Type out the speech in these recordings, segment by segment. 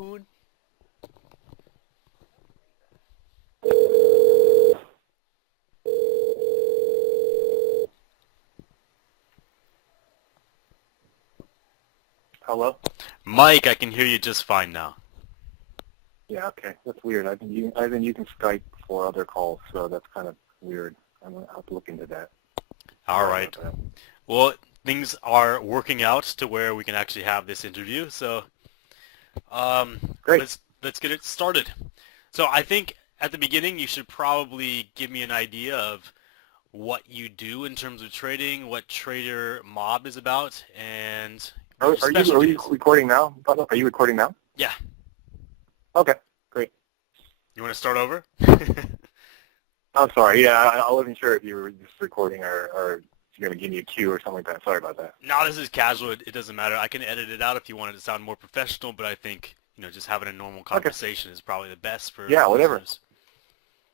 Hello? Mike, I can hear you just fine now. Yeah, okay. That's weird. I've been using Skype for other calls, so that's kind of weird. I'm going to have to look into that. All Sorry right. about that. Well, things are working out to where we can actually have this interview. So, um, Great. let's get it started. So, I think at the beginning you should probably give me an idea of what you do in terms of trading, what TraderMob is about, and what your Are specialty you is. recording now? Are you recording now? Yeah. Okay, great. You want to start over? I'm sorry. Yeah, I wasn't sure if you were just recording or you're going to give me a cue or something like that. Sorry about that. No, this is casual. It doesn't matter. I can edit it out if you want it to sound more professional, but I think, just having a normal Okay. conversation is probably the best for Yeah, whatever. listeners.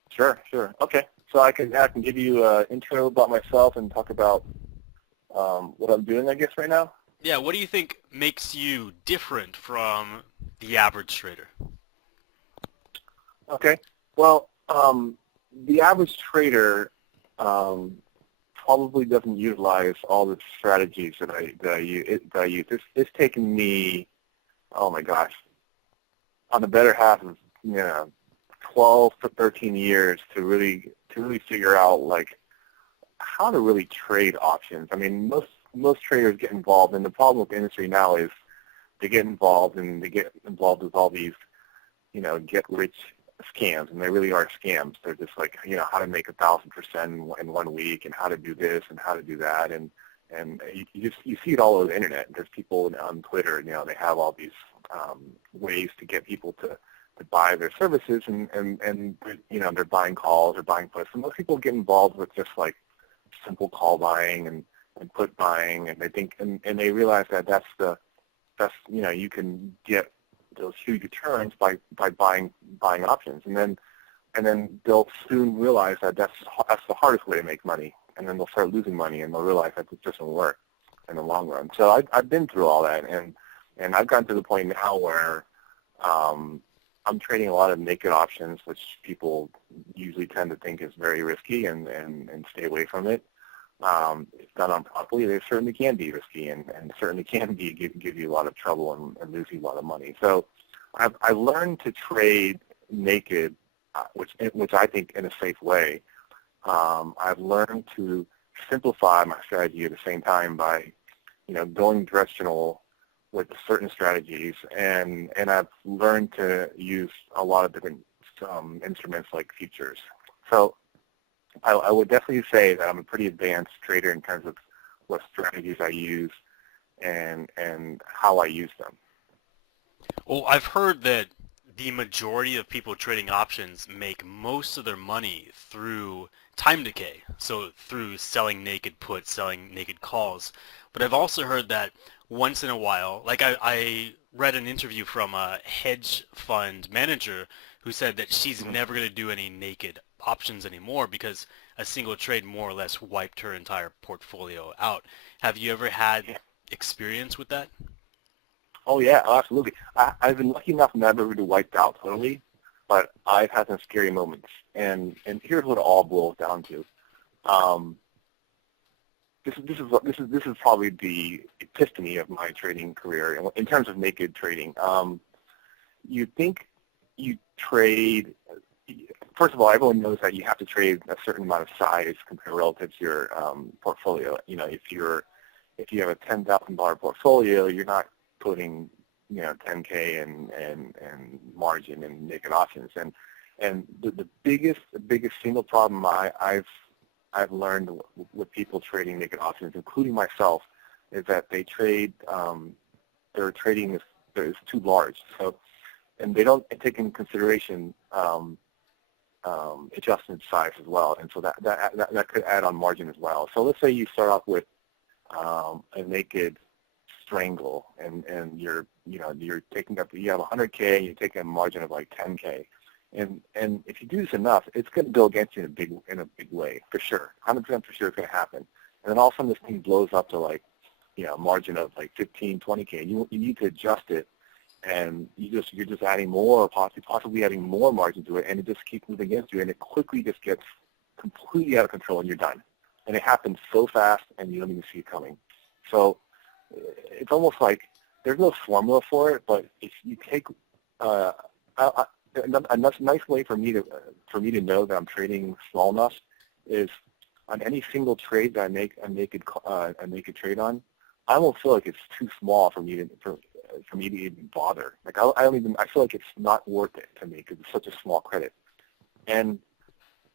Sure. Okay. So I can give you an intro about myself and talk about what I'm doing, I guess, right now. Yeah, what do you think makes you different from the average trader? Okay. Well, the average trader probably doesn't utilize all the strategies that I use. It's taken me, oh my gosh, on the better half of 12 to 13 years to really figure out like how to really trade options. I mean, most traders get involved, and the problem with the industry now is they get involved with all these get rich scams, and they really are scams. They're just like, how to make 1,000% in 1 week, and how to do this and how to do that, and you see it all over the internet. There's people on Twitter, they have all these ways to get people to buy their services, and they're buying calls or buying puts. And most people get involved with just like simple call buying and put buying, and they think and they realize that that's you can get those huge returns by buying options, and then they'll soon realize that that's the hardest way to make money, and then they'll start losing money, and they'll realize that it doesn't work in the long run. So I've been through all that, and I've gotten to the point now where I'm trading a lot of naked options, which people usually tend to think is very risky and stay away from it. If done improperly, they certainly can be risky and certainly can give you a lot of trouble and lose you a lot of money. So I've learned to trade naked, which I think in a safe way. I've learned to simplify my strategy at the same time by going directional with certain strategies, and I've learned to use a lot of different instruments like futures. So I would definitely say that I'm a pretty advanced trader in terms of what strategies I use and how I use them. Well, I've heard that the majority of people trading options make most of their money through time decay, so through selling naked puts, selling naked calls. But I've also heard that once in a while, like I read an interview from a hedge fund manager who said that she's never going to do any naked options anymore because a single trade more or less wiped her entire portfolio out. Have you ever had experience with that? Oh yeah, absolutely. I've been lucky enough never to be wiped out totally, but I've had some scary moments. And here's what it all boils down to. This is probably the epitome of my trading career in terms of naked trading. You think you trade. First of all, everyone knows that you have to trade a certain amount of size compared relative to your portfolio. If you have a $10,000 portfolio, you're not putting 10K and margin and naked options. And the biggest single problem I've learned with people trading naked options, including myself, is that they trade their trading is too large. So, and they don't take into consideration adjustment size as well, and so that could add on margin as well. So let's say you start off with a naked strangle, and you're taking up, you have 100K and you're taking a margin of like 10K, and if you do this enough, it's going to go against you in a big way for sure. 100% for sure it's going to happen. And then all of a sudden this thing blows up to like a margin of like 15, 20K. You need to adjust it, and you're just adding more, possibly adding more margin to it, and it just keeps moving against you, and it quickly just gets completely out of control, and you're done. And it happens so fast, and you don't even see it coming. So it's almost like there's no formula for it, but if you take a nice way for me to know that I'm trading small enough is on any single trade that I make a naked trade on, I won't feel like it's too small for me to even bother. Like I feel like it's not worth it to me because it's such a small credit, and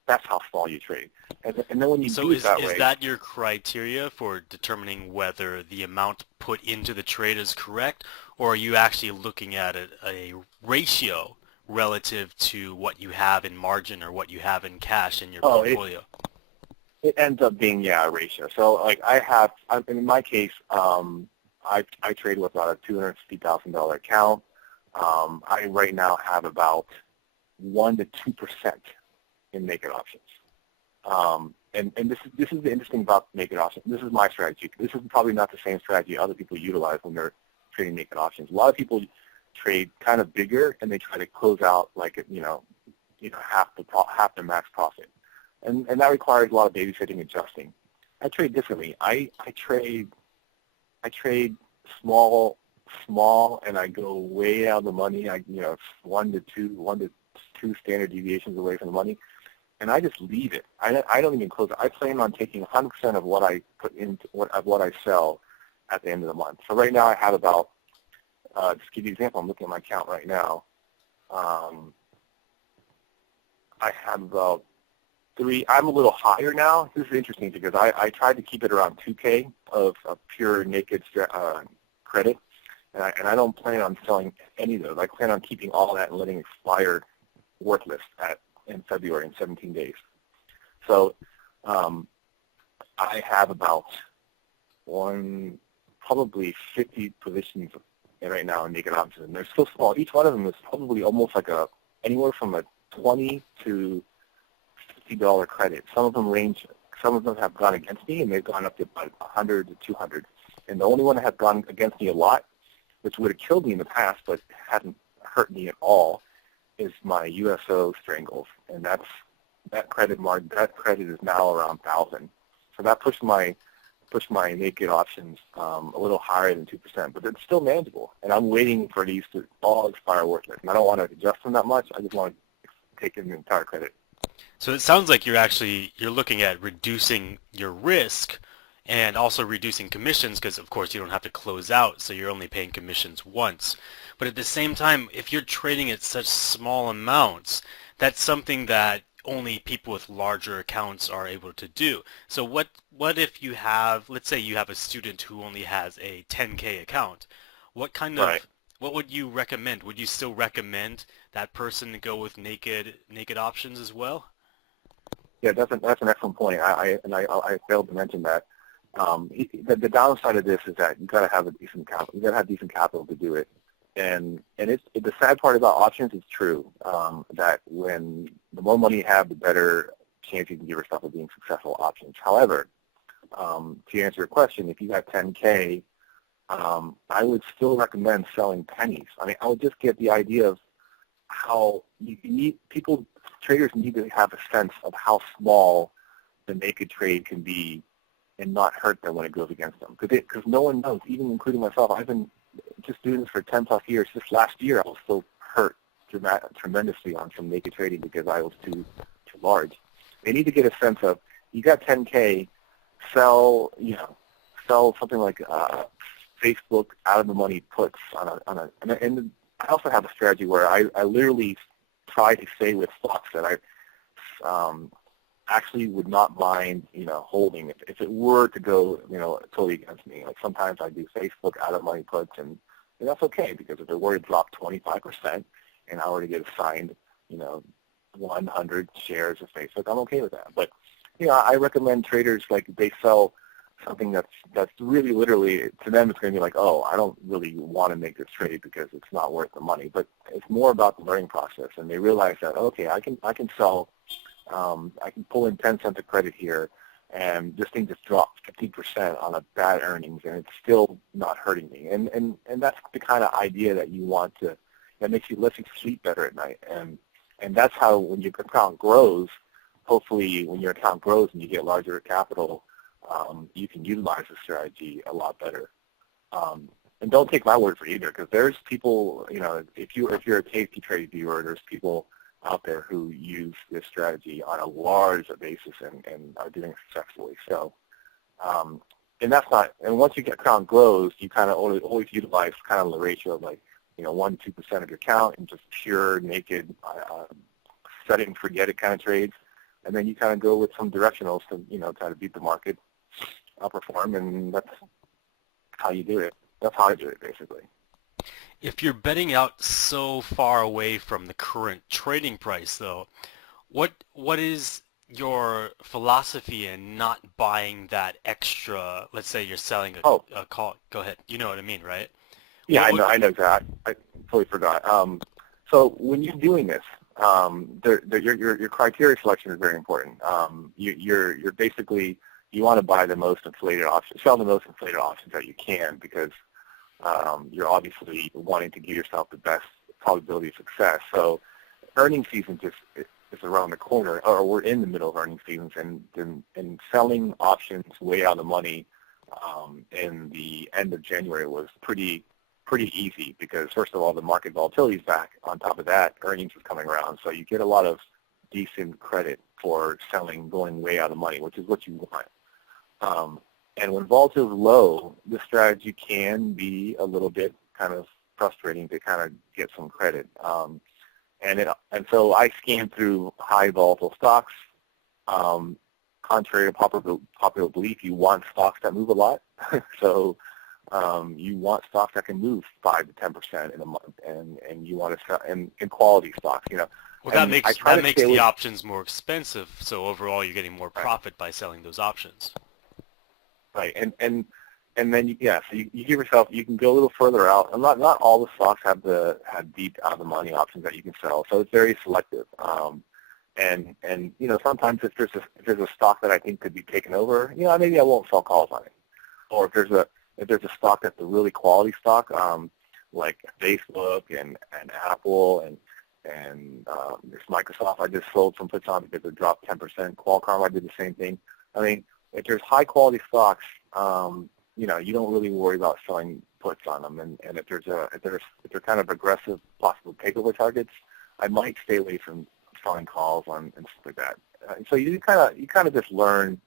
that's how small you trade. And then when you do it that way, is that your criteria for determining whether the amount put into the trade is correct, or are you actually looking at a ratio relative to what you have in margin or what you have in cash in your portfolio? It ends up being, a ratio. So like in my case, I trade with about a $250,000 account. I right now have about 1 to 2% in naked options. And this is the interesting about naked options. This is my strategy. This is probably not the same strategy other people utilize when they're trading naked options. A lot of people trade kind of bigger, and they try to close out like half the max profit. And that requires a lot of babysitting and adjusting. I trade differently. I trade small, and I go way out of the money. One to two standard deviations away from the money, and I just leave it. I don't even close it. I plan on taking 100% of what I put into what I sell at the end of the month. So right now I have about, just to give you an example, I'm looking at my account right now. I have about I'm a little higher now. This is interesting because I tried to keep it around 2K of pure naked credit, and I don't plan on selling any of those. I plan on keeping all that and letting it expire worthless in February in 17 days. So I have about probably 50 positions right now in naked options, and they're still small. Each one of them is probably almost like anywhere from a 20 to $50 credit. Some of them have gone against me, and they've gone up to about 100 to 200. And the only one that has gone against me a lot, which would have killed me in the past but hasn't hurt me at all, is my USO strangles. And that credit is now around 1,000. So that pushed my naked options a little higher than 2%, but it's still manageable. And I'm waiting for these to all expire worthless. And I don't want to adjust them that much. I just want to take in the entire credit. So it sounds like you're looking at reducing your risk and also reducing commissions because, of course, you don't have to close out, so you're only paying commissions once. But at the same time, if you're trading at such small amounts, that's something that only people with larger accounts are able to do. So what if you have, let's say you have a student who only has a 10K account, what would you recommend? Would you still recommend that person to go with naked options as well? Yeah, that's an excellent point. I failed to mention that. The downside of this is that you got to have decent capital. You got to have decent capital to do it. And the sad part about options is true, that when the more money you have, the better chance you can give yourself of being successful at options. However, to answer your question, if you got 10K, I would still recommend selling pennies. I mean, I would just get the idea of how traders need to have a sense of how small the naked trade can be and not hurt them when it goes against them. Because no one knows, even including myself. I've been just doing this for 10 plus years. Just last year, I was still hurt tremendously on some naked trading because I was too large. They need to get a sense of, you got 10K, sell something like Facebook out of the money puts and I also have a strategy where I literally try to stay with stocks that I actually would not mind, holding if it were to go, totally against me. Like sometimes I do Facebook out of money puts, and that's okay because if it were to drop 25% and I were to get assigned, 100 shares of Facebook, I'm okay with that. But I recommend traders, like, they sell something that's really literally, to them it's going to be like, oh, I don't really want to make this trade because it's not worth the money. But it's more about the learning process, and they realize that, okay, I can sell, I can pull in 10 cents of credit here, and this thing just dropped 50% on a bad earnings, and it's still not hurting me. And that's the kind of idea that you want to, that makes you lets you sleep better at night. And that's how, when your account grows, hopefully when your account grows and you get larger capital, you can utilize the strategy a lot better. And don't take my word for it either, because there's people, if you're a safety trade viewer, there's people out there who use this strategy on a large basis and are doing it successfully. So, and that's not, and once your account grows, you kind of always utilize kind of the ratio of like, 1 to 2% of your account and just pure, naked, set it and forget it kind of trades. And then you kind of go with some directionals to, try to beat the market, outperform, and that's how you do it. That's how I do it, basically. If you're betting out so far away from the current trading price, though, what is your philosophy in not buying that extra? Let's say you're selling a call. Go ahead. You know what I mean, right? Yeah, I know that. I totally forgot. So when you're doing this, your criteria selection is very important. You're basically, you want to buy the most inflated options, sell the most inflated options that you can, because you're obviously wanting to give yourself the best probability of success. So earnings season is around the corner, or we're in the middle of earnings seasons, and selling options way out of the money in the end of January was pretty easy, because first of all, the market volatility is back. On top of that, earnings is coming around, so you get a lot of decent credit for selling going way out of the money, which is what you want. And when volatility is low, this strategy can be a little bit kind of frustrating to kind of get some credit. And so I scan through high volatile stocks. Contrary to popular belief, you want stocks that move a lot. So you want stocks that can move 5 to 10% in a month, and you want to sell in quality stocks. Well, that makes the options more expensive. So overall, you're getting more profit by selling those options. Right, and then so you give yourself, you can go a little further out. And not all the stocks have deep out of the money options that you can sell, so it's very selective. And sometimes if there's a stock that I think could be taken over, maybe I won't sell calls on it. Or if there's a stock that's a really quality stock, like Facebook and Apple and there's Microsoft, I just sold some puts on because it dropped 10%. Qualcomm, I did the same thing. I mean, if there's high quality stocks, you don't really worry about selling puts on them. And if they're kind of aggressive possible takeover targets, I might stay away from selling calls on and stuff like that. So you kind of just learn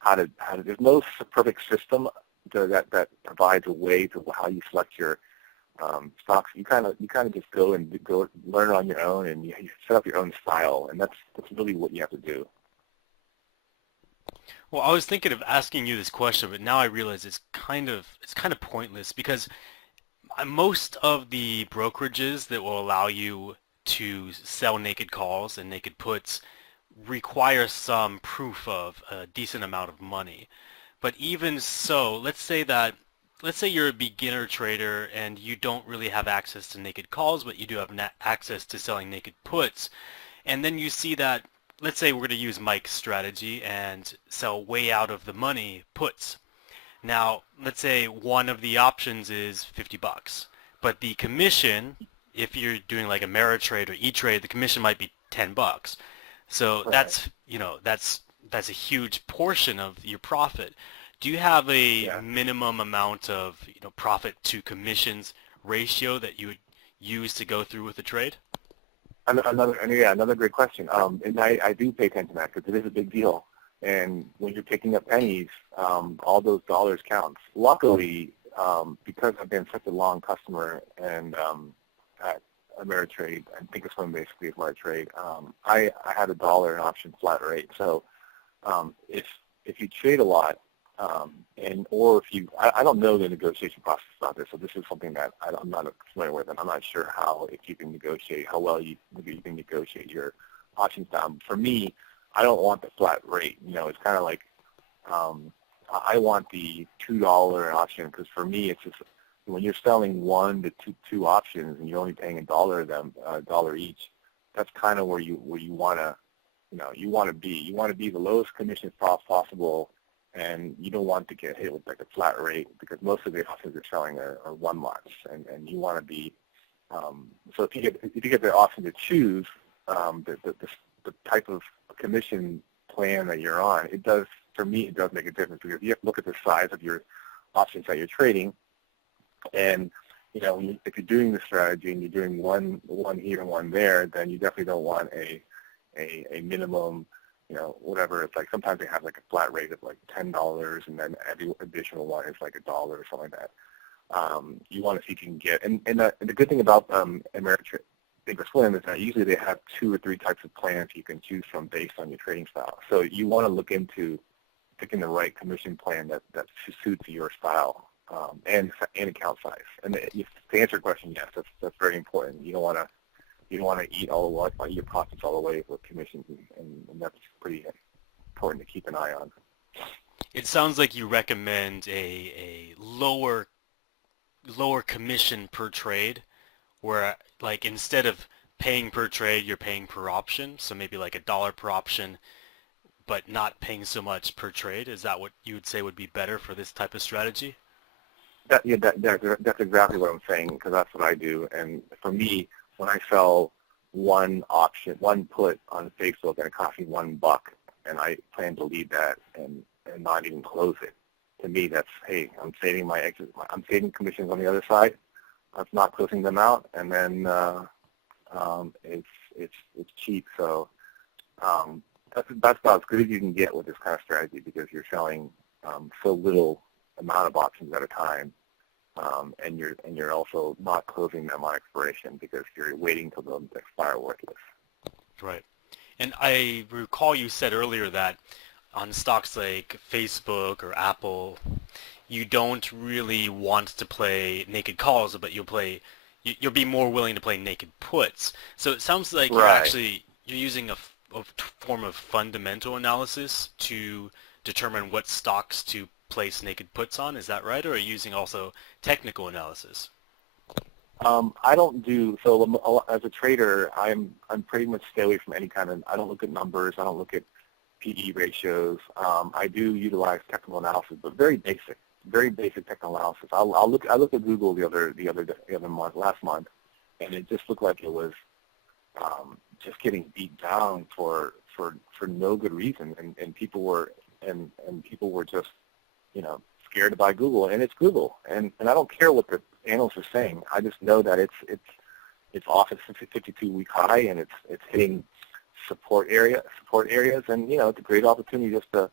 how to. There's no perfect system that provides a way to how you select your stocks. You kind of just go learn on your own, and you set up your own style, and that's really what you have to do. Well, I was thinking of asking you this question, but now I realize it's kind of pointless, because most of the brokerages that will allow you to sell naked calls and naked puts require some proof of a decent amount of money. But even so, let's say you're a beginner trader and you don't really have access to naked calls, but you do have access to selling naked puts, and then you see that, let's say we're going to use Mike's strategy and sell way out of the money puts. Now, let's say one of the options is $50, but the commission, if you're doing like Ameritrade or E-Trade, the commission might be $10. So right. That's a huge portion of your profit. Do you have a minimum amount of profit to commissions ratio that you would use to go through with the trade? Another great question. And I do pay attention to that, because it is a big deal. And when you're picking up pennies, all those dollars count. Luckily, because I've been such a long customer and at Ameritrade, and Thinkorswim basically is where I trade, I had $1 in option flat rate. So if you trade a lot, or if you, I don't know the negotiation process about this, so this is something that I'm not familiar with, and I'm not sure if you can negotiate, how well you can negotiate your options down. For me, I don't want the flat rate. It's kind of like I want the $2 option, because for me, it's just when you're selling 1 to 2 options and you're only paying $1 each, that's kind of where you want to you want to be. You want to be the lowest commission possible, and you don't want to get hit with like a flat rate because most of the options you're selling are one lots, and you want to be. So if you get the option to choose the type of commission plan that you're on, it does, for me, it does make a difference because you have to look at the size of your options that you're trading, and if you're doing the strategy and you're doing one here and one there, then you definitely don't want a minimum, whatever. It's like sometimes they have like a flat rate of like $10, and then every additional one is like $1 or something like that. You want to see if you can get, and the good thing about Ameritrade Thinkorswim is that usually they have 2 or 3 types of plans you can choose from based on your trading style. So you want to look into picking the right commission plan that suits your style and account size. And to answer your question, yes, that's very important. You don't want to eat your profits all the way with commissions, and that's pretty important to keep an eye on. It sounds like you recommend a lower commission per trade, where like instead of paying per trade, you're paying per option. So maybe like $1 per option, but not paying so much per trade. Is that what you would say would be better for this type of strategy? That's exactly what I'm saying, because that's what I do. And for me, when I sell one put on Facebook and it costs me $1, and I plan to leave that and not even close it, to me that's, hey, I'm saving my exit. I'm saving commissions on the other side. That's not closing them out, and then it's cheap. So that's about as good as you can get with this kind of strategy because you're selling so little amount of options at a time, and you're also not closing them on expiration because you're waiting till them expire worthless. Right. And I recall you said earlier that on stocks like Facebook or Apple, you don't really want to play naked calls, but you'll be more willing to play naked puts. So it sounds like Right. you're using a form of fundamental analysis to determine what stocks to place naked puts on. Is that right? Or are you using also technical analysis? I don't do so. As a trader, I'm pretty much stay away from any kind of. I don't look at numbers. I don't look at PE ratios. I do utilize technical analysis, but very basic technical analysis. I looked at Google the other month, last month, and it just looked like it was just getting beat down for no good reason, and people were just scared to buy Google, and it's Google, and I don't care what the analysts are saying. I just know that it's off its 52-week high, and it's hitting support areas, and it's a great opportunity just to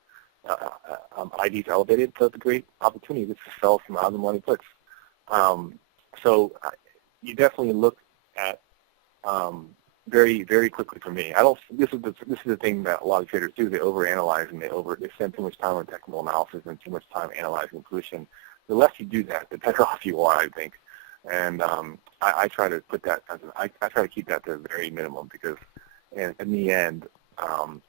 ID's elevated, so it's a great opportunity just to sell some out of the money puts. So you definitely look at very, very quickly for me. This is the thing that a lot of traders do. They overanalyze and they spend too much time on technical analysis and too much time analyzing position. The less you do that, the better off you are, I think. And I try to put that I try to keep that to a very minimum because in the end,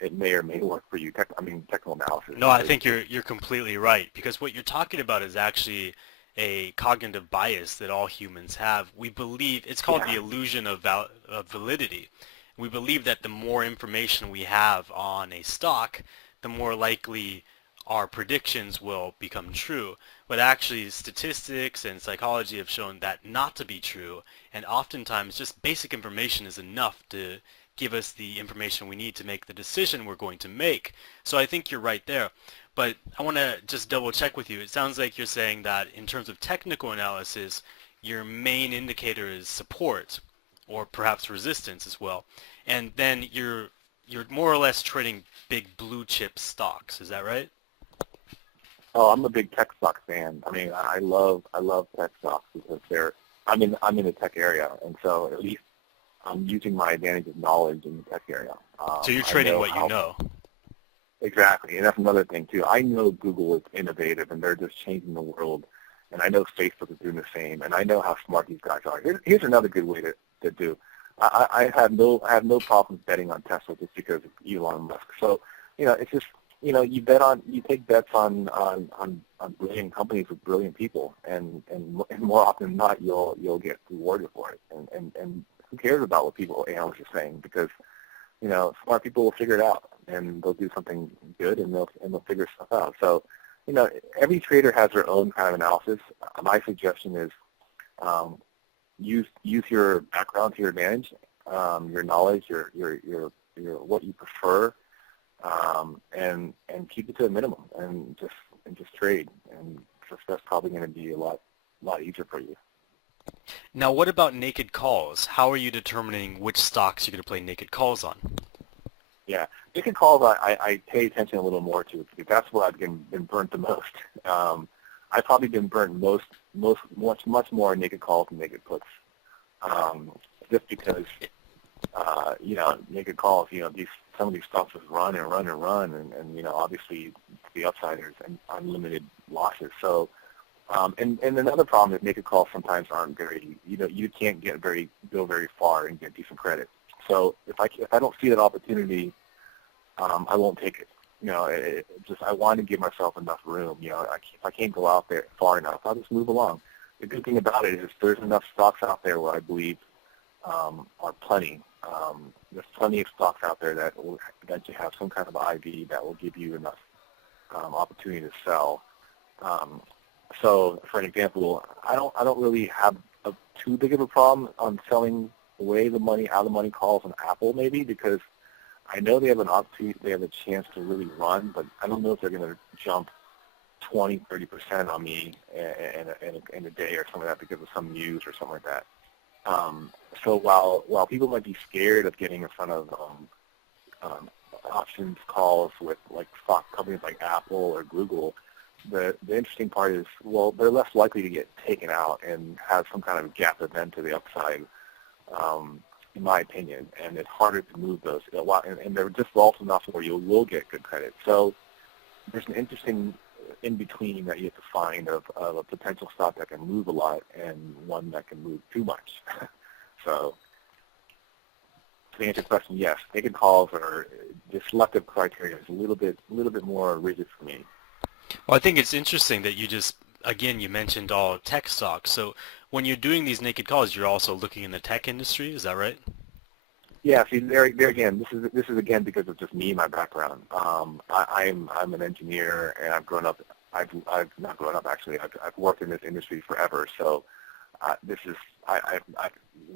it may or may work for you. Technical analysis. No, I think you're completely right, because what you're talking about is actually a cognitive bias that all humans have. We believe it's called the illusion of validity. We believe that the more information we have on a stock, the more likely our predictions will become true. But actually, statistics and psychology have shown that not to be true, and oftentimes just basic information is enough to give us the information we need to make the decision we're going to make. So I think you're right there. But I want to just double check with you. It sounds like you're saying that in terms of technical analysis, your main indicator is support or perhaps resistance as well. And then you're more or less trading big blue chip stocks. Is that right? Oh, I'm a big tech stock fan. I love tech stocks because I'm in the tech area, and so at least I'm using my advantage of knowledge in the tech area. So you're trading what you know. Exactly, and that's another thing too. I know Google is innovative, and they're just changing the world, and I know Facebook is doing the same, and I know how smart these guys are. Here's another good way to do. I have no problem betting on Tesla just because of Elon Musk. So it's just you take bets on brilliant companies with brilliant people, and more often than not you'll get rewarded for it. And who cares about what analysts are saying, because smart people will figure it out, and they'll do something good, and they'll figure stuff out. So, every trader has their own kind of analysis. My suggestion is use your background to your advantage, your knowledge, your what you prefer, and keep it to a minimum, and just trade, and that's probably going to be a lot easier for you. Now, what about naked calls? How are you determining which stocks you're going to play naked calls on? Yeah, naked calls I pay attention a little more to, because that's where I've been burnt the most. I've probably been burnt much more naked calls than naked puts, just because naked calls, some of these stocks just run and run and run, and obviously the upside is unlimited losses. So. And another problem is naked calls sometimes aren't very, you can't go very far and get decent credit. So if I don't see that opportunity, I won't take it. I want to give myself enough room. If I can't go out there far enough, I'll just move along. The good thing about it is there's enough stocks out there where I believe are plenty. There's plenty of stocks out there that you have some kind of IV that will give you enough opportunity to sell. So, for an example, I don't really have too big of a problem on selling away the money, out of the money calls on Apple, maybe, because I know they have an opportunity, they have a chance to really run, but I don't know if they're going to jump 20, 30% on me in a day or something like that because of some news or something like that. So while people might be scared of getting in front of options calls with like stock companies like Apple or Google, the interesting part is, well, they're less likely to get taken out and have some kind of gap event to the upside, in my opinion, and it's harder to move those. And they're just volatile enough where you will get good credit. So there's an interesting in-between that you have to find of a potential stock that can move a lot and one that can move too much. So to answer your question, yes, naked calls are, the selective criteria is a little bit more rigid for me. Well, I think it's interesting that you mentioned all tech stocks. So when you're doing these naked calls, you're also looking in the tech industry. Is that right? Yeah. See, there again, this is again because of just me, my background. I'm an engineer, and I've grown up. I've not grown up actually. I've worked in this industry forever. So I've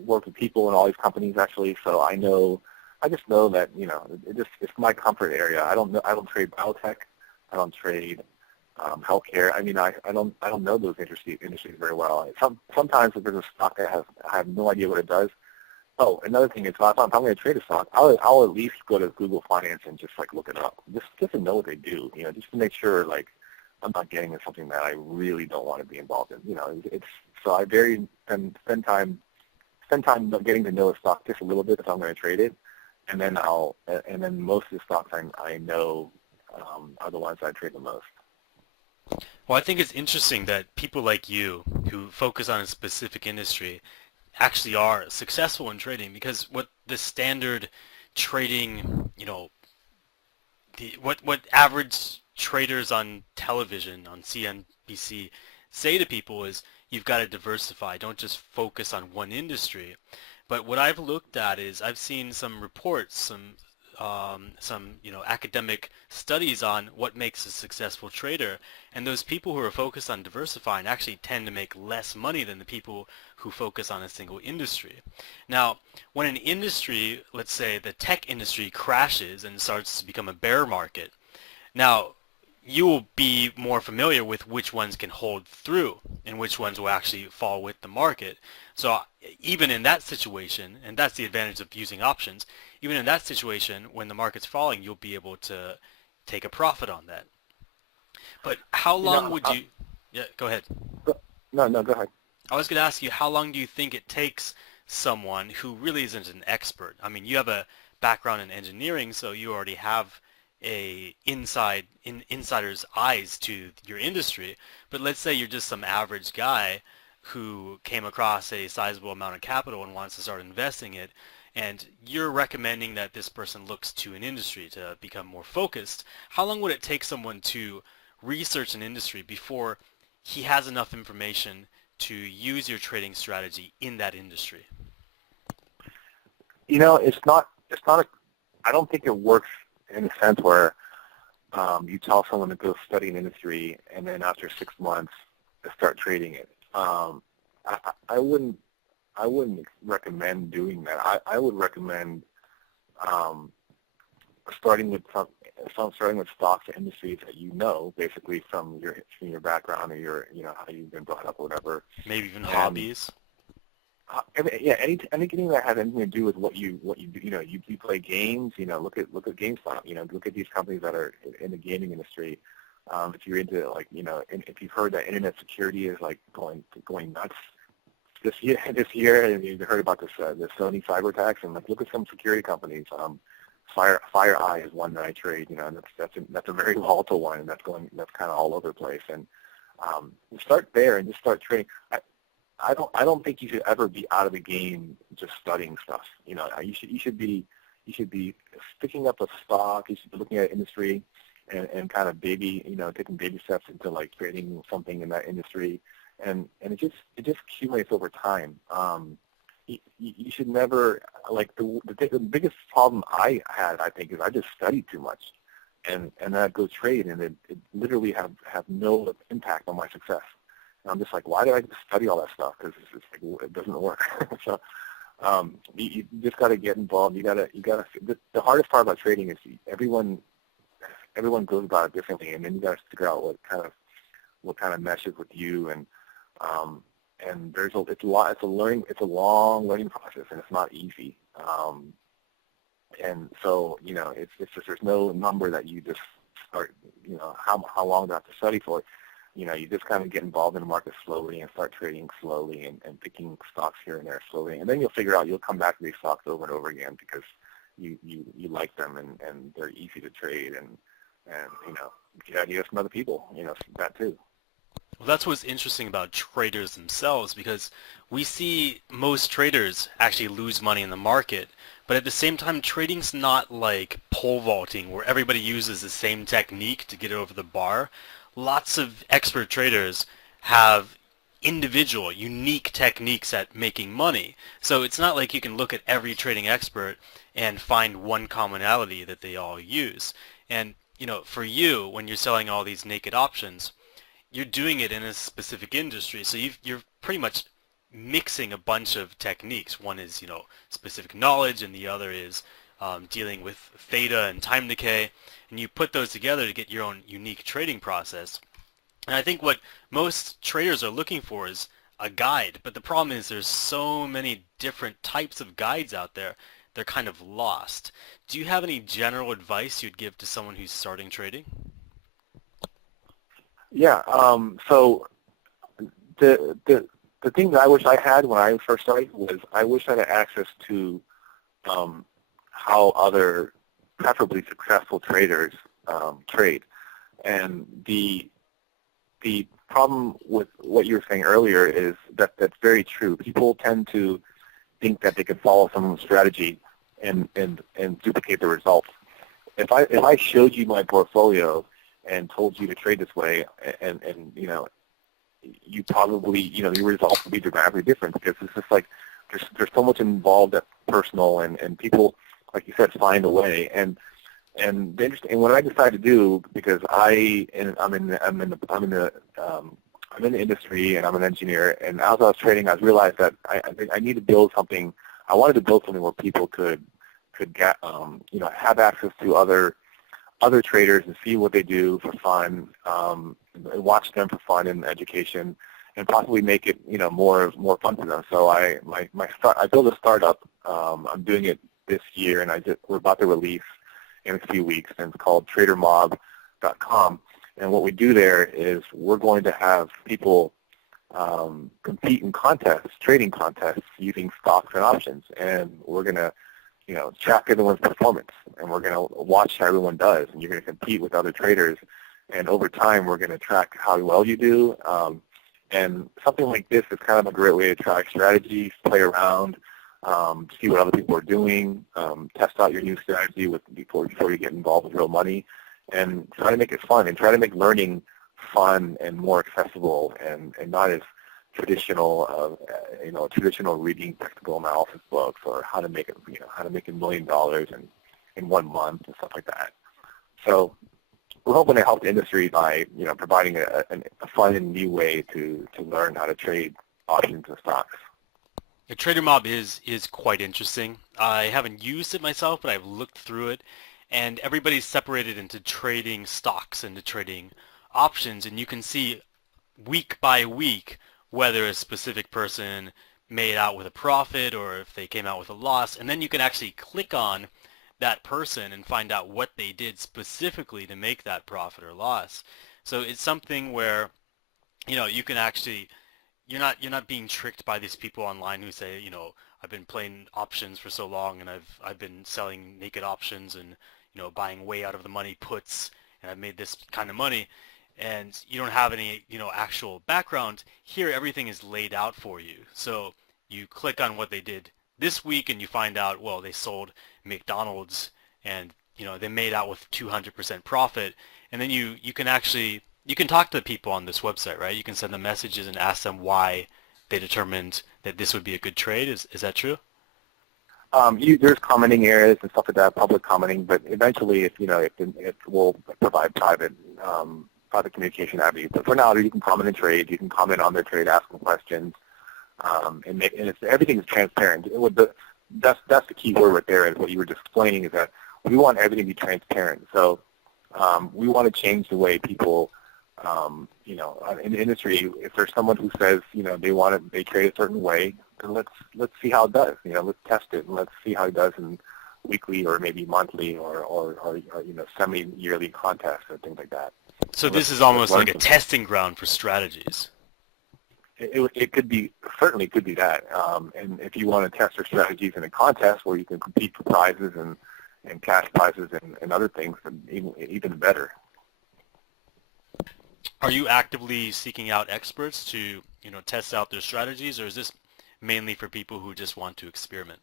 worked with people in all these companies actually. So I just know that it's my comfort area. I don't trade biotech. I don't trade healthcare. I mean, I don't know those industries very well. Sometimes if there's a stock I have no idea what it does. Oh, another thing is if I'm going to trade a stock, I'll at least go to Google Finance and just like look it up, just to know what they do. Just to make sure like I'm not getting into something that I really don't want to be involved in. So I spend time getting to know a stock just a little bit if I'm going to trade it, and then most of the stocks I know are the ones I trade the most. Well, I think it's interesting that people like you who focus on a specific industry actually are successful in trading, because what the standard trading, what average traders on television, on CNBC, say to people is you've got to diversify. Don't just focus on one industry. But what I've looked at is I've seen some reports, some academic studies on what makes a successful trader, and those people who are focused on diversifying actually tend to make less money than the people who focus on a single industry. Now, when an industry, let's say the tech industry, crashes and starts to become a bear market, now you will be more familiar with which ones can hold through and which ones will actually fall with the market. So even in that situation, and that's the advantage of using options, even in that situation, when the market's falling, you'll be able to take a profit on that. But how long would you... Yeah, go ahead. No, go ahead. I was going to ask you, how long do you think it takes someone who really isn't an expert? I mean, you have a background in engineering, so you already have a insider's eyes to your industry. But let's say you're just some average guy who came across a sizable amount of capital and wants to start investing it, and you're recommending that this person looks to an industry to become more focused. How long would it take someone to research an industry before he has enough information to use your trading strategy in that industry? It's not I don't think it works in a sense where you tell someone to go study an industry and then after 6 months to start trading it. I wouldn't recommend doing that. I would recommend starting with starting with stocks and industries that you know, basically from your background or your how you've been brought up or whatever. Maybe even hobbies. Anything that has anything to do with what you do. You play games. Look at GameStop. Look at these companies that are in the gaming industry. If you're into and if you've heard that internet security is like going nuts this year, and you've heard about this the Sony cyber attacks, and look at some security companies. FireEye is one that I trade. And that's a very volatile one, and that's kind of all over the place. And start there and just start trading. I don't think you should ever be out of the game just studying stuff. You should be picking up a stock. You should be looking at industry and kind of taking baby steps into like trading something in that industry, and it just accumulates over time. You should never the biggest problem I had, I think, is I just studied too much, and I'd go trade and it literally have no impact on my success. And I'm just like, why did I just study all that stuff? Because it doesn't work. So you just got to get involved. You got to. The hardest part about trading is everyone goes about it differently, and then you got to figure out what kind of meshes with you. And it's a long learning process, and it's not easy. And so it's just there's no number that you just start. How long do I have to study for? You just kind of get involved in the market slowly and start trading slowly and picking stocks here and there slowly. And then you'll figure out you'll come back to these stocks over and over again because you like them and they're easy to trade and get ideas from other people, that too. Well, that's what's interesting about traders themselves, because we see most traders actually lose money in the market, but at the same time, trading's not like pole vaulting where everybody uses the same technique to get over the bar. Lots of expert traders have individual, unique techniques at making money. So it's not like you can look at every trading expert and find one commonality that they all use. And, for you, when you're selling all these naked options, you're doing it in a specific industry. So you're pretty much mixing a bunch of techniques. One is, specific knowledge, and the other is dealing with theta and time decay. And you put those together to get your own unique trading process. And I think what most traders are looking for is a guide. But the problem is there's so many different types of guides out there, they're kind of lost. Do you have any general advice you'd give to someone who's starting trading? Yeah. So the thing that I wish I had when I first started was I wish I had access to how other preferably successful traders trade. And the problem with what you were saying earlier is that's very true. People tend to think that they can follow someone's strategy and duplicate the results. If I showed you my portfolio and told you to trade this way, and you probably your results would be dramatically different, because it's just like there's so much involved that's personal, and people, like you said, find a way. And what I decided to do, because I'm in the industry and I'm an engineer, and as I was trading, I realized that I need to build something. I wanted to build something where people could get have access to other traders and see what they do for fun, and watch them for fun and education, and possibly make it more fun for them. So I built a startup. I'm doing it this year, and we're about to release in a few weeks, and it's called TraderMob.com. And what we do there is we're going to have people compete in trading contests using stocks and options, and we're going to track everyone's performance, and we're going to watch how everyone does, and you're going to compete with other traders, and over time we're going to track how well you do. And something like this is kind of a great way to track strategies, play around, see what other people are doing, test out your new strategy before you get involved with real money, and try to make it fun, and try to make learning fun and more accessible, and not as traditional, traditional reading technical analysis books, or how to make $1 million in 1 month and stuff like that. So we're hoping to help the industry by providing a fun and new way to learn how to trade options and stocks. The TraderMob is quite interesting. I haven't used it myself, but I've looked through it, and everybody's separated into trading stocks and to trading options, and you can see week by week whether a specific person made out with a profit or if they came out with a loss, and then you can actually click on that person and find out what they did specifically to make that profit or loss. So it's something where you can actually you're not being tricked by these people online who say, I've been playing options for so long and I've been selling naked options and buying way out of the money puts and I've made this kind of money, and you don't have any actual background. Here everything is laid out for you. So you click on what they did this week and you find out, well, they sold McDonald's and they made out with 200% profit, and then you can talk to the people on this website, right? You can send them messages and ask them why they determined that this would be a good trade. Is that true? There's commenting areas and stuff like that, public commenting, but eventually, if we'll provide private communication avenues. But for now, you can comment and trade. You can comment on their trade, ask them questions, and everything is transparent. That's the key word right there. Is what you were just explaining is that we want everything to be transparent. So we want to change the way people. In the industry, if there's someone who says, they trade a certain way, then let's see how it does. Let's test it and let's see how it does in weekly or maybe monthly or semi-yearly contests or things like that. So this is almost like a testing ground for strategies. It certainly could be that. And if you want to test your strategies in a contest where you can compete for prizes and cash prizes and other things, then even better. Are you actively seeking out experts to, test out their strategies, or is this mainly for people who just want to experiment?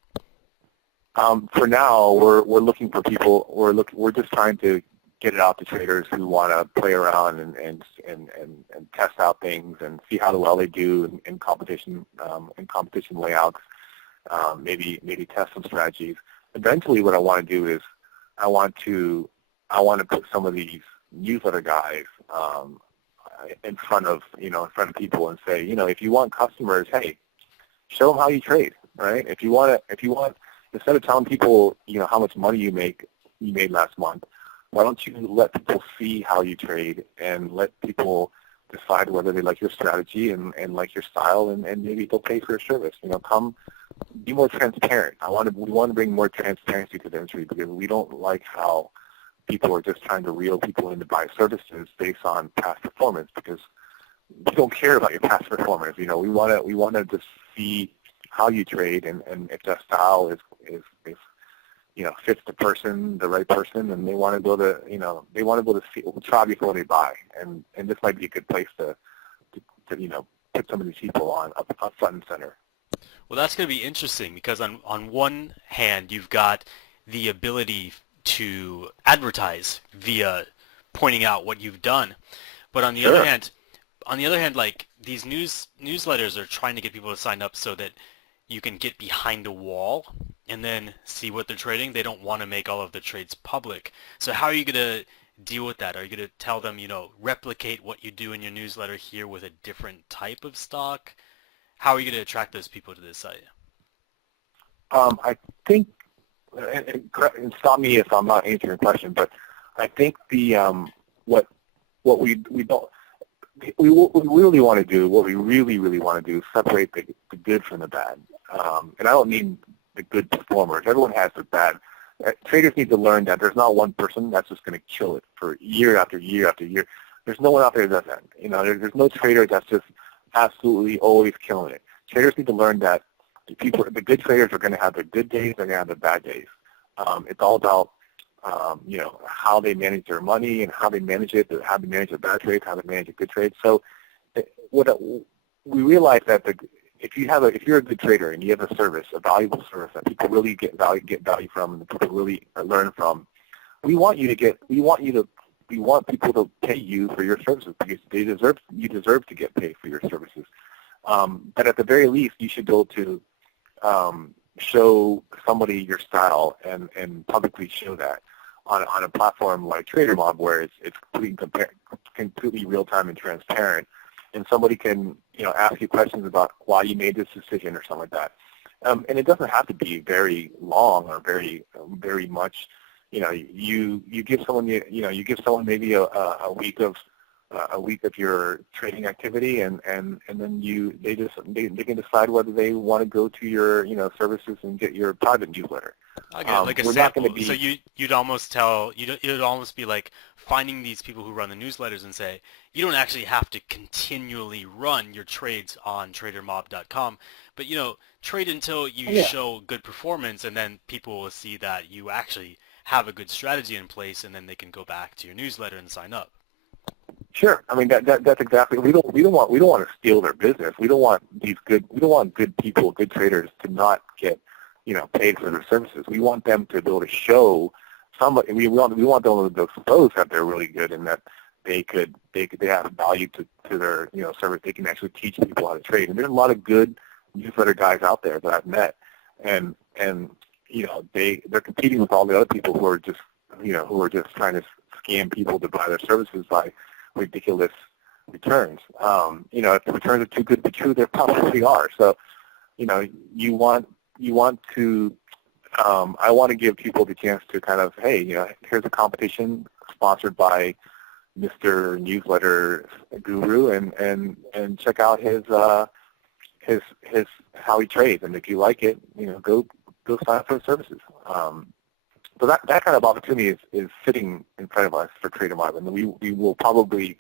For now, we're looking for people. We're just trying to get it out to traders who want to play around and test out things and see how well they do in competition layouts. Maybe test some strategies. Eventually, what I want to do is I want to put some of these newsletter guys in front of people and say, if you want customers, hey, show them how you trade, right? If you want, instead of telling people, how much money you made last month, why don't you let people see how you trade and let people decide whether they like your strategy and like your style, and maybe they'll pay for your service. Come be more transparent. We want to bring more transparency to the industry because we don't like how people are just trying to reel people in to buy services based on past performance, because we don't care about your past performance. We want to just see how you trade and if that style is fits the right person, and they want to go to try before they buy, and this might be a good place to put some of these people up front and center. Well, that's going to be interesting because on one hand you've got the ability to advertise via pointing out what you've done, but on the other hand, like these newsletters are trying to get people to sign up so that you can get behind a wall and then see what they're trading. They don't want to make all of the trades public. So how are you going to deal with that? Are you going to tell them, replicate what you do in your newsletter here with a different type of stock? How are you going to attract those people to this site? I think, and stop me if I'm not answering your question, but I think what we really want to do, what we really want to do is separate the good from the bad. And I don't mean the good performers. Everyone has their bad. Traders need to learn that there's not one person that's just going to kill it for year after year after year. There's no one out there that does that. There's no trader that's just absolutely always killing it. Traders need to learn that the good traders are going to have their good days, they're going to have their bad days. It's all about how they manage their money and how they manage it, how they manage their bad trades, how they manage a good trade. So we realize that if you're a good trader and you have a service, a valuable service that people really get value from and people really learn from, we want people to pay you for your services because you deserve to get paid for your services. But at the very least, you should go to show somebody your style and publicly show that on a platform like TraderMob, where it's completely real time and transparent, and somebody can ask you questions about why you made this decision or something like that. And it doesn't have to be very long or very much. You give someone you give someone maybe a week of your trading activity, and then they can decide whether they want to go to your services and get your private newsletter. Okay, like a we're sample. not going to be. So you'd almost tell it'd almost be like finding these people who run the newsletters and say you don't actually have to continually run your trades on TraderMob.com, but trade until you show good performance, and then people will see that you actually have a good strategy in place, and then they can go back to your newsletter and sign up. Sure. I mean that's exactly. We don't want to steal their business. We don't want good people, good traders to not get paid for their services. We want them to be able to show somebody. We want them to expose that they're really good and that they have value to their service. They can actually teach people how to trade. And there's a lot of good newsletter guys out there that I've met, and they're competing with all the other people who are just trying to scam people to buy their services by ridiculous returns. If the returns are too good to be true, they probably are. So, you want to. I want to give people the chance to kind of, hey, here's a competition sponsored by Mr. Newsletter Guru, and check out his how he trades, and if you like it, go sign up for the services. So that kind of opportunity is sitting in front of us for TraderMob, and we will probably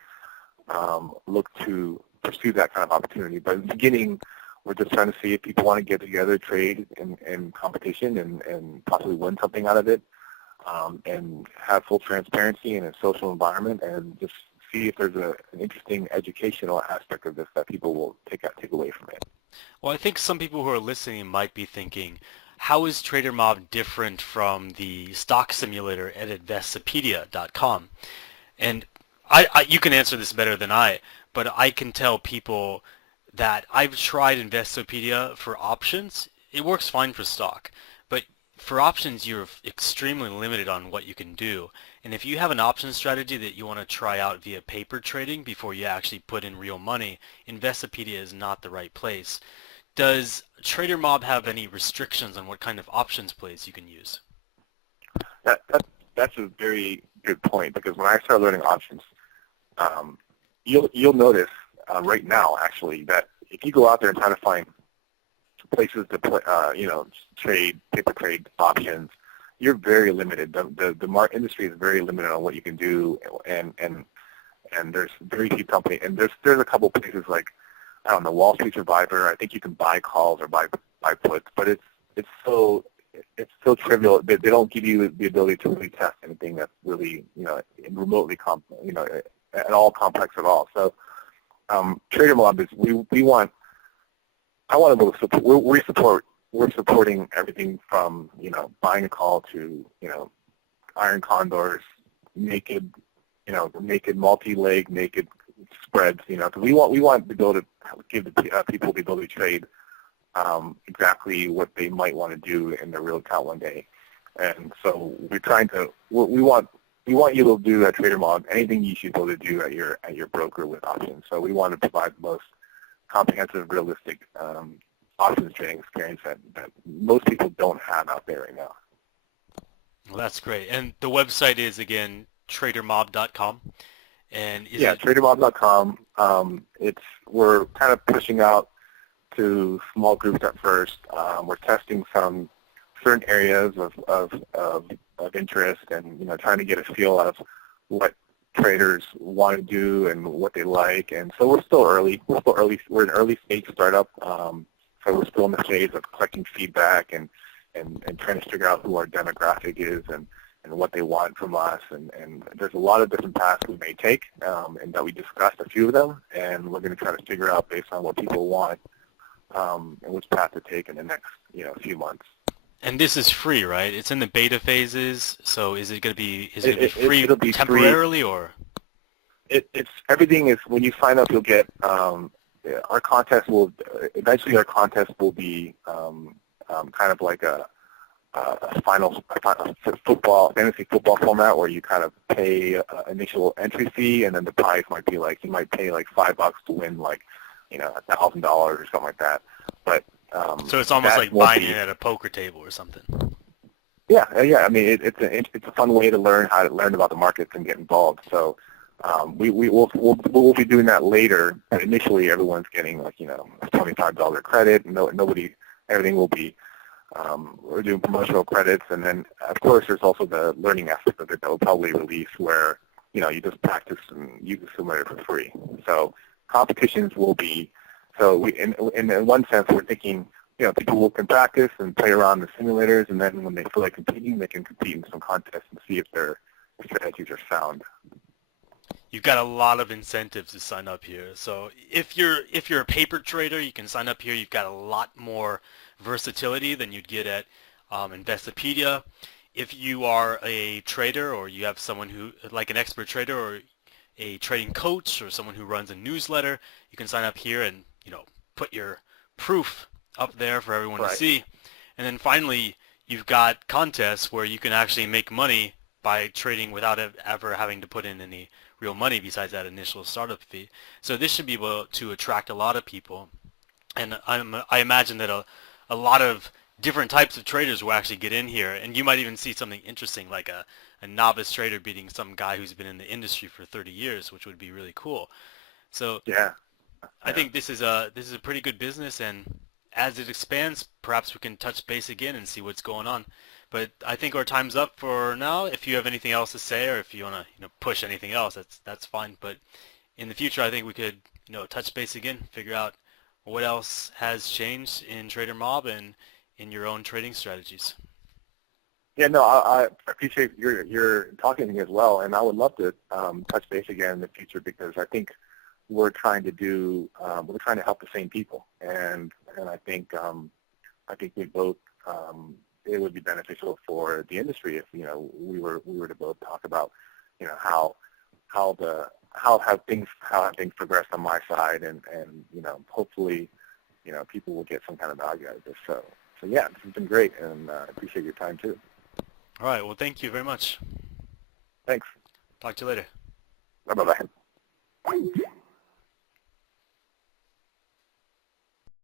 look to pursue that kind of opportunity. But in the beginning, we're just trying to see if people want to get together, trade in competition, and possibly win something out of it, and have full transparency in a social environment, and just see if there's an interesting educational aspect of this that people will take away from it. Well, I think some people who are listening might be thinking, how is TraderMob different from the stock simulator at Investopedia.com? And you can answer this better than I, but I can tell people that I've tried Investopedia for options. It works fine for stock, but for options you're extremely limited on what you can do. And if you have an option strategy that you want to try out via paper trading before you actually put in real money, Investopedia is not the right place. Does TraderMob have any restrictions on what kind of options plays you can use? That's a very good point, because when I started learning options, you'll notice right now actually that if you go out there and try to find places to play, trade, paper trade options, you're very limited. The industry is very limited on what you can do, and there's very few companies, and there's a couple places like, I don't know, Wall Street Survivor. I think you can buy calls or buy puts, but it's so trivial. They don't give you the ability to really test anything that's really remotely at all complex at all. So TraderMob is I want to be able to support. We're supporting everything from buying a call to iron condors, naked multi-leg naked spreads. Because we want to be able to give the people the ability to trade exactly what they might want to do in their real account one day. And so we're trying to we want you to do at TraderMob anything you should be able to do at your broker with options. So we want to provide the most comprehensive, realistic options trading experience that most people don't have out there right now. Well, that's great. And the website is, again, TraderMob.com. And TraderMob.com. We're kind of pushing out to small groups at first. We're testing some certain areas of interest, and trying to get a feel of what traders want to do and what they like. And so we're still early. We're an early stage startup. So we're still in the phase of collecting feedback and trying to figure out who our demographic is and what they want from us. And there's a lot of different paths we may take, and that we discussed a few of them. And we're going to try to figure out based on what people want and which path to take in the next few months. And this is free, right? It's in the beta phases. So is it going to be free it'll be temporarily, free. Or? It's everything is when you sign up, you'll get our contest will eventually be kind of like a fantasy football format where you kind of pay initial entry fee, and then the prize might be like you might pay like $5 to win like $1,000 or something like that. But So it's almost like buying it at a poker table or something. Yeah. I mean, it's a fun way to learn about the markets and get involved. So we'll be doing that later. But initially, everyone's getting like a $25 credit. Everything will be. We're doing promotional credits, and then of course there's also the learning aspect of it that will probably release where you just practice and use the simulator for free. So competitions will be. So in one sense, we're thinking people can practice and play around the simulators, and then when they feel like competing, they can compete in some contests and see if their strategies are sound. You've got a lot of incentives to sign up here. So if you're a paper trader, you can sign up here. You've got a lot more versatility than you'd get at Investopedia. If you are a trader, or you have someone who like an expert trader or a trading coach or someone who runs a newsletter, you can sign up here and put your proof up there for everyone to see. And then finally, you've got contests where you can actually make money by trading without ever having to put in any real money besides that initial startup fee. So this should be able to attract a lot of people. And I imagine that a lot of different types of traders will actually get in here, and you might even see something interesting like a novice trader beating some guy who's been in the industry for 30 years, which would be really cool. So yeah. I think this is a pretty good business, and as it expands, perhaps we can touch base again and see what's going on. But I think our time's up for now. If you have anything else to say, or if you want to push anything else, that's fine. But in the future, I think we could touch base again, figure out what else has changed in TraderMob and in your own trading strategies. Yeah, no, I appreciate your talking to me as well, and I would love to touch base again in the future, because I think we're trying to help the same people, and I think we both it would be beneficial for the industry if we were to both talk about how have things progressed on my side, and hopefully people will get some kind of value out of this. So yeah, this has been great, and I appreciate your time too. All right, well, thank you very much. Thanks. Talk to you later. Bye-bye.